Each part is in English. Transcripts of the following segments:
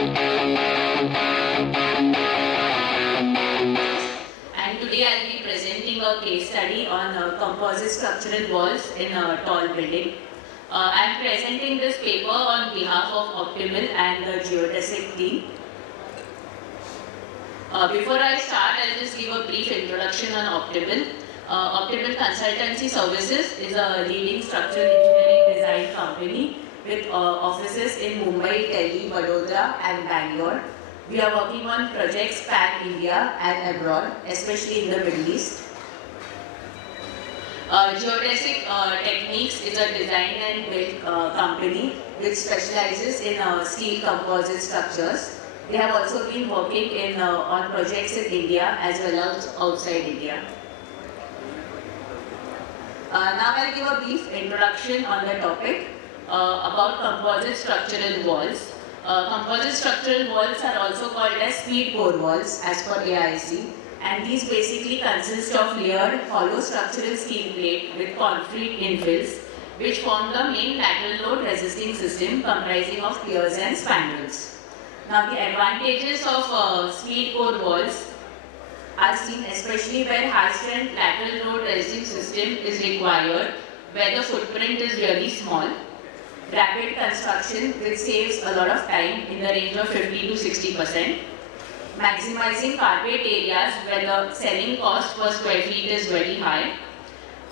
And today I'll be presenting a case study on composite structural walls in a tall building. I'm presenting this paper on behalf of Optimal and the geodesic team. Before I start, I'll just give a brief introduction on Optimal. Optimal Consultancy Services is a leading structural engineering design company with offices in Mumbai, Delhi, Vadodara and Bangalore. We are working on projects pan-India and abroad, especially in the Middle East. Geodesic Techniques is a design and build company which specializes in steel composite structures. They have also been working on projects in India as well as outside India. Now I'll give a brief introduction on the topic about composite structural walls. Composite structural walls are also called as speed core walls as per AIC, and these basically consist of layered hollow structural steel plate with concrete infills which form the main lateral load resisting system comprising of piers and spandrels. Now the advantages of speed core walls are seen especially where high strength lateral load resisting system is required, where the footprint is really small. Rapid construction which saves a lot of time in the range of 50 to 60%. Maximizing carpet areas where the selling cost per square feet is very high.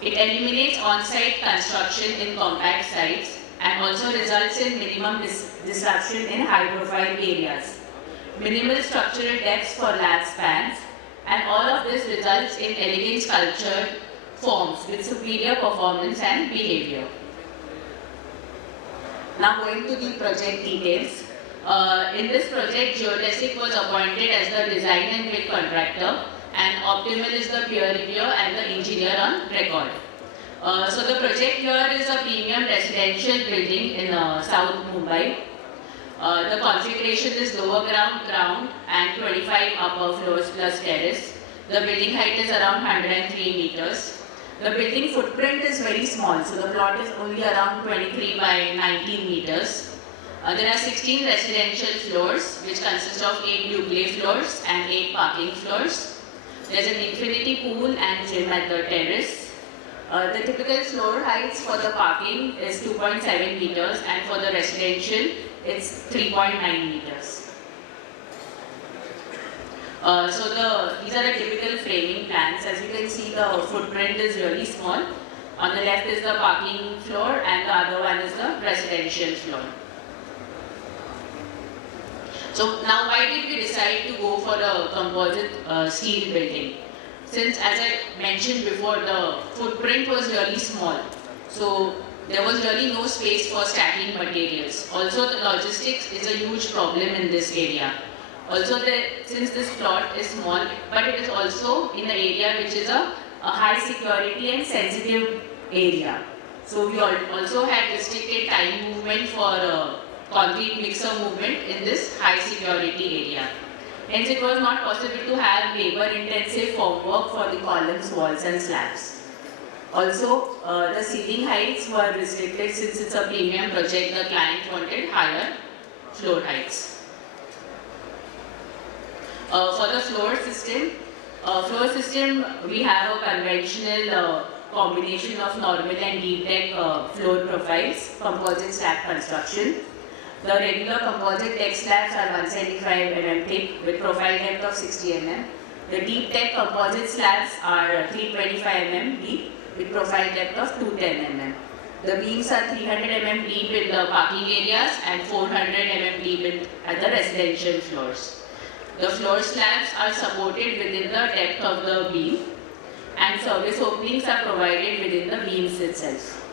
It eliminates on-site construction in compact sites and also results in minimum disruption in high-profile areas. Minimal structural depths for large spans, and all of this results in elegant sculptured forms with superior performance and behavior. Now going to the project details. In this project, Geodesic was appointed as the design and build contractor, and Optimal is the peer reviewer and the engineer on record. So the project here is a premium residential building in South Mumbai. The configuration is lower ground and 25 upper floors plus terrace. The building height is around 103 meters. The building footprint is very small, so the plot is only around 23 by 19 meters. There are 16 residential floors which consist of 8 duplex floors and 8 parking floors. There is an infinity pool and gym at the terrace. The typical floor heights for the parking is 2.7 meters and for the residential it's 3.9 meters. These are the typical framing plans. As you can see, the footprint is really small. On the left is the parking floor and the other one is the residential floor. So now why did we decide to go for a composite steel building? Since, as I mentioned before, the footprint was really small. So there was really no space for stacking materials. Also, the logistics is a huge problem in this area. Also, since this plot is small, but it is also in an area which is a high security and sensitive area. So we also had restricted time movement for concrete mixer movement in this high security area. Hence, it was not possible to have labor-intensive formwork for the columns, walls and slabs. Also, the ceiling heights were restricted since it's a premium project. The client wanted higher floor heights. For the floor system, we have a conventional combination of normal and deep deck floor profiles, composite slab construction. The regular composite deck slabs are 175 mm thick with profile depth of 60 mm. The deep deck composite slabs are 325 mm deep with profile depth of 210 mm. The beams are 300 mm deep in the parking areas and 400 mm deep at the residential floors. The floor slabs are supported within the depth of the beam and service openings are provided within the beams itself.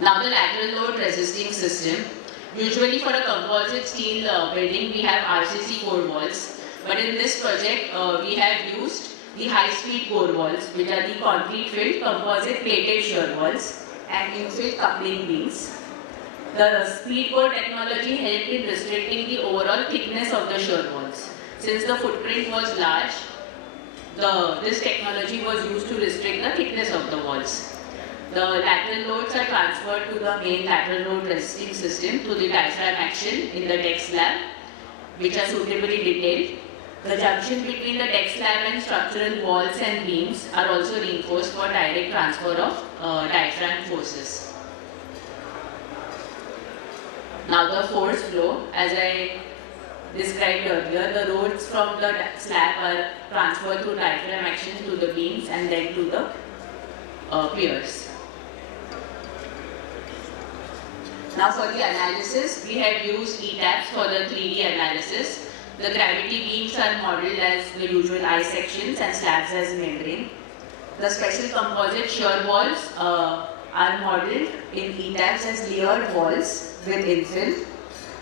Now the lateral load resisting system. Usually for a composite steel building we have RCC core walls, but in this project we have used the high speed core walls, which are the concrete filled composite plated shear walls and infilled coupling beams. The speed core technology helped in restricting the overall thickness of the shear walls. Since the footprint was large, this technology was used to restrict the thickness of the walls. The lateral loads are transferred to the main lateral load resisting system through the diaphragm action in the deck slab, which are suitably detailed. The junction between the deck slab and structural walls and beams are also reinforced for direct transfer of diaphragm forces. Now the force flow, as I described earlier, the loads from the slab are transferred through diaphragm action to the beams and then to the piers. Now for the analysis, we have used ETABS for the 3D analysis. The gravity beams are modeled as the usual I sections and slabs as membrane. The special composite shear walls are modeled in ETABS as layered walls with infill.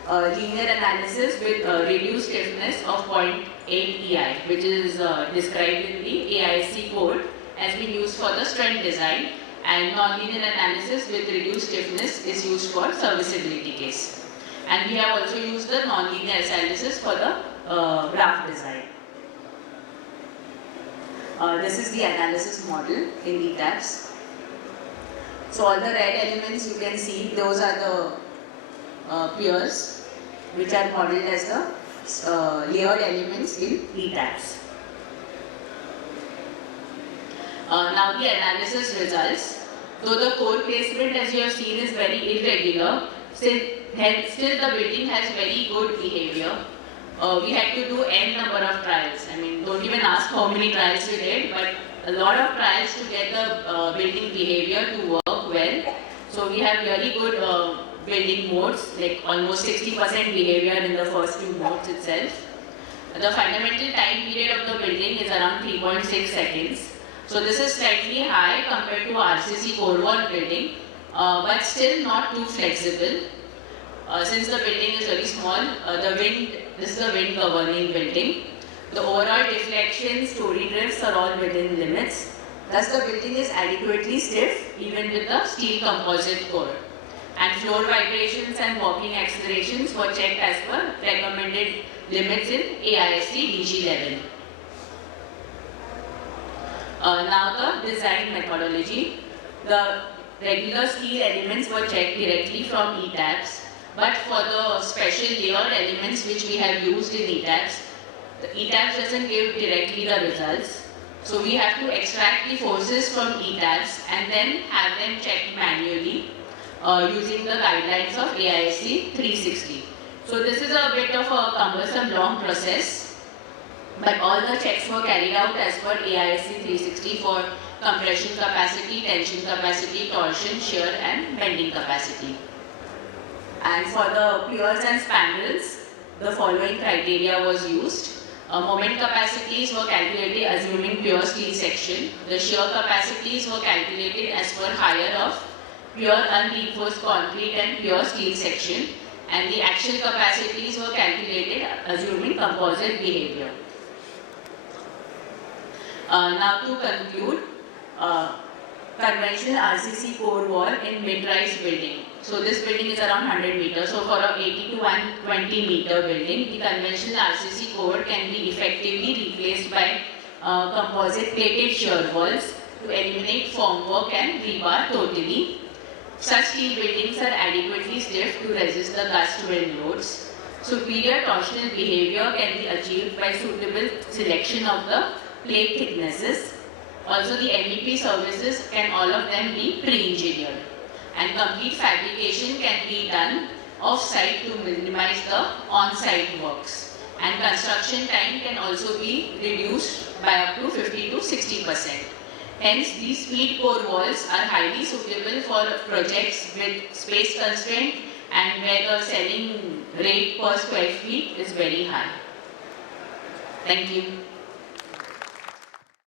Linear analysis with reduced stiffness of 0.8 EI, which is described in the AIC code, has been used for the strength design, and non-linear analysis with reduced stiffness is used for serviceability case. And we have also used the non-linear analysis for the graph design. This is the analysis model in ETABS. So all the red elements you can see, those are the piers, which are modeled as the layered elements in ETABS. Now the analysis results. Though the core placement, as you have seen, is very irregular, still the building has very good behavior. We had to do n number of trials. I mean, don't even ask how many trials we did, but a lot of trials to get the building behavior to work well. So we have really good building modes, like almost 60% behavior in the first two modes itself. The fundamental time period of the building is around 3.6 seconds. So this is slightly high compared to RCC core wall building, but still not too flexible. Since the building is very small, this is a wind governing building. The overall deflection, story drifts are all within limits. Thus the building is adequately stiff even with the steel composite core. And floor vibrations and walking accelerations were checked as per recommended limits in AISC DG level. Now the design methodology. The regular steel elements were checked directly from ETABS, but for the special layered elements which we have used in ETABS, the ETABS doesn't give directly the results. So we have to extract the forces from ETABS and then have them checked manually using the guidelines of AISC 360. So this is a bit of a cumbersome long process. But all the checks were carried out as per AISC 360 for compression capacity, tension capacity, torsion, shear and bending capacity. And for the piers and spandrels, the following criteria was used. Moment capacities were calculated assuming pure steel section. The shear capacities were calculated as per higher of pure unreinforced concrete and pure steel section. And the axial capacities were calculated assuming composite behavior. Now to conclude, conventional RCC core wall in mid-rise building. So this building is around 100 meters. So for a 80 to 120 meter building, the conventional RCC core can be effectively replaced by composite plated shear walls to eliminate formwork and rebar totally. Such steel buildings are adequately stiff to resist the gust wind loads. Superior torsional behavior can be achieved by suitable selection of the plate thicknesses. Also the MEP services can all of them be pre-engineered. And complete fabrication can be done off-site to minimize the on-site works. And construction time can also be reduced by up to 50 to 60%. Hence, these speed core walls are highly suitable for projects with space constraint and where the selling rate per square feet is very high. Thank you.